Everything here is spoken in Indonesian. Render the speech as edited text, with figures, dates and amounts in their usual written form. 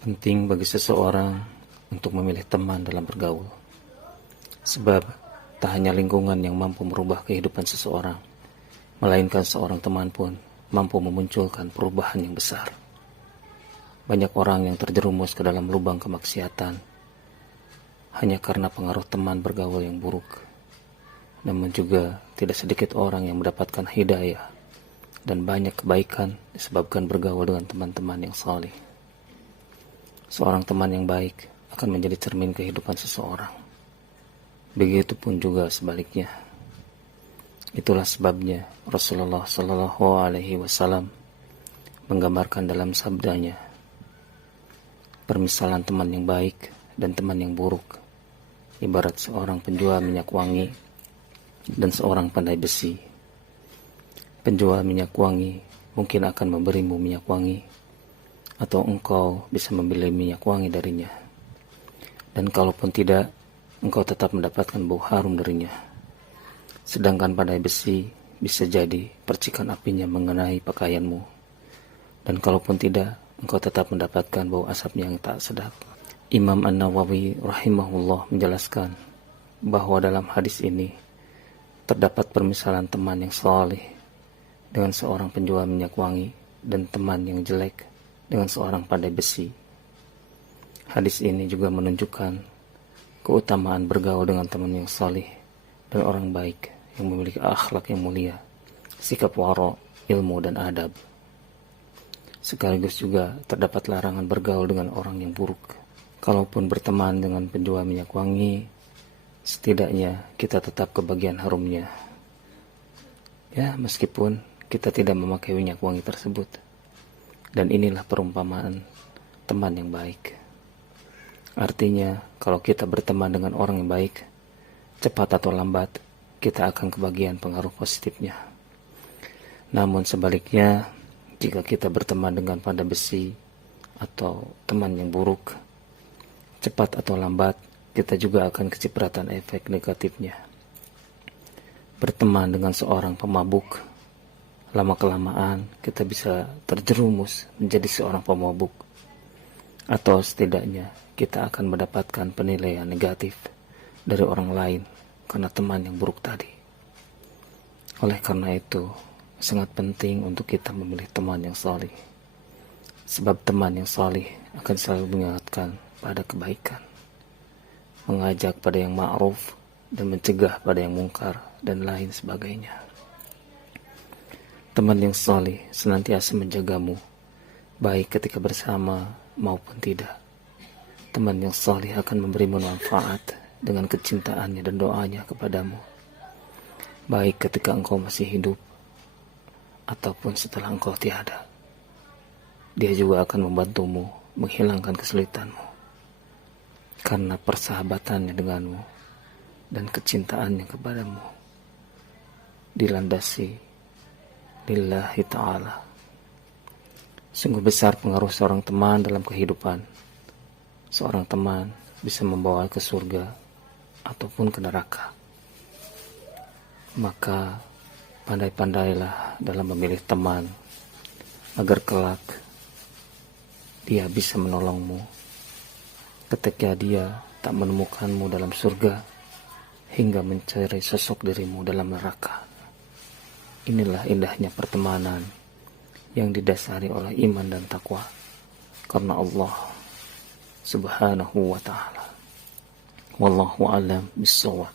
Penting bagi seseorang untuk memilih teman dalam bergaul. Sebab tak hanya lingkungan yang mampu merubah kehidupan seseorang, melainkan seorang teman pun mampu memunculkan perubahan yang besar. Banyak orang yang terjerumus ke dalam lubang kemaksiatan hanya karena pengaruh teman bergaul yang buruk. Namun juga tidak sedikit orang yang mendapatkan hidayah dan banyak kebaikan disebabkan bergaul dengan teman-teman yang saleh. Seorang teman yang baik akan menjadi cermin kehidupan seseorang. Begitupun juga sebaliknya. Itulah sebabnya Rasulullah Shallallahu Alaihi Wasallam menggambarkan dalam sabdanya, permisalan teman yang baik dan teman yang buruk ibarat seorang penjual minyak wangi dan seorang pandai besi. Penjual minyak wangi mungkin akan memberimu minyak wangi, atau engkau bisa membeli minyak wangi darinya. Dan kalaupun tidak, engkau tetap mendapatkan bau harum darinya. Sedangkan pandai besi bisa jadi percikan apinya mengenai pakaianmu. Dan kalaupun tidak, engkau tetap mendapatkan bau asapnya yang tak sedap. Imam An-Nawawi rahimahullah menjelaskan bahwa dalam hadis ini terdapat permisalan teman yang saleh dengan seorang penjual minyak wangi dan teman yang jelek dengan seorang pandai besi. Hadis ini juga menunjukkan keutamaan bergaul dengan teman yang saleh dan orang baik yang memiliki akhlak yang mulia, sikap wara, ilmu dan adab. Sekaligus juga terdapat larangan bergaul dengan orang yang buruk. Kalaupun berteman dengan penjual minyak wangi, setidaknya kita tetap kebagian harumnya. Ya, meskipun kita tidak memakai minyak wangi tersebut. Dan inilah perumpamaan teman yang baik. Artinya, kalau kita berteman dengan orang yang baik, cepat atau lambat, kita akan kebagian pengaruh positifnya. Namun sebaliknya, jika kita berteman dengan pandai besi atau teman yang buruk, cepat atau lambat, kita juga akan kecipratan efek negatifnya. Berteman dengan seorang pemabuk, lama-kelamaan kita bisa terjerumus menjadi seorang pemabuk, atau setidaknya kita akan mendapatkan penilaian negatif dari orang lain karena teman yang buruk tadi. Oleh karena itu, sangat penting untuk kita memilih teman yang saleh, sebab teman yang saleh akan selalu mengingatkan pada kebaikan, mengajak pada yang ma'ruf dan mencegah pada yang mungkar dan lain sebagainya. Teman yang saleh senantiasa menjagamu, baik ketika bersama maupun tidak. Teman yang saleh akan memberimu manfaat dengan kecintaannya dan doanya kepadamu, baik ketika engkau masih hidup ataupun setelah engkau tiada. Dia juga akan membantumu menghilangkan kesulitanmu, karena persahabatannya denganmu dan kecintaannya kepadamu dilandasi lillahi ta'ala. Sungguh besar pengaruh seorang teman dalam kehidupan. Seorang teman bisa membawa ke surga ataupun ke neraka. Maka pandai-pandailah dalam memilih teman, agar kelak dia bisa menolongmu ketika dia tak menemukanmu dalam surga, hingga mencari sosok dirimu dalam neraka. Inilah indahnya pertemanan yang didasari oleh iman dan takwa karena Allah Subhanahu wa ta'ala. Wallahu a'lam bissawab.